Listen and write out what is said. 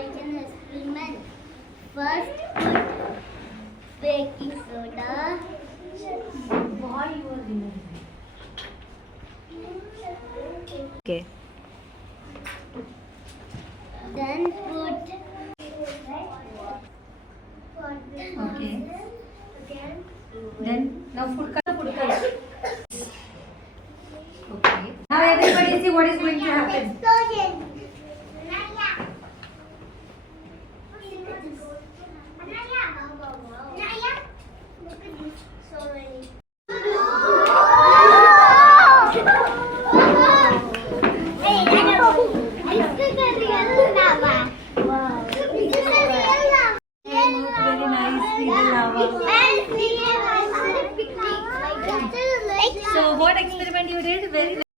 an experiment. First, put baking soda. Why you are removing? Okay. Then put. Okay. Then now food color. Okay. Now everybody see what is going to happen. Explosion.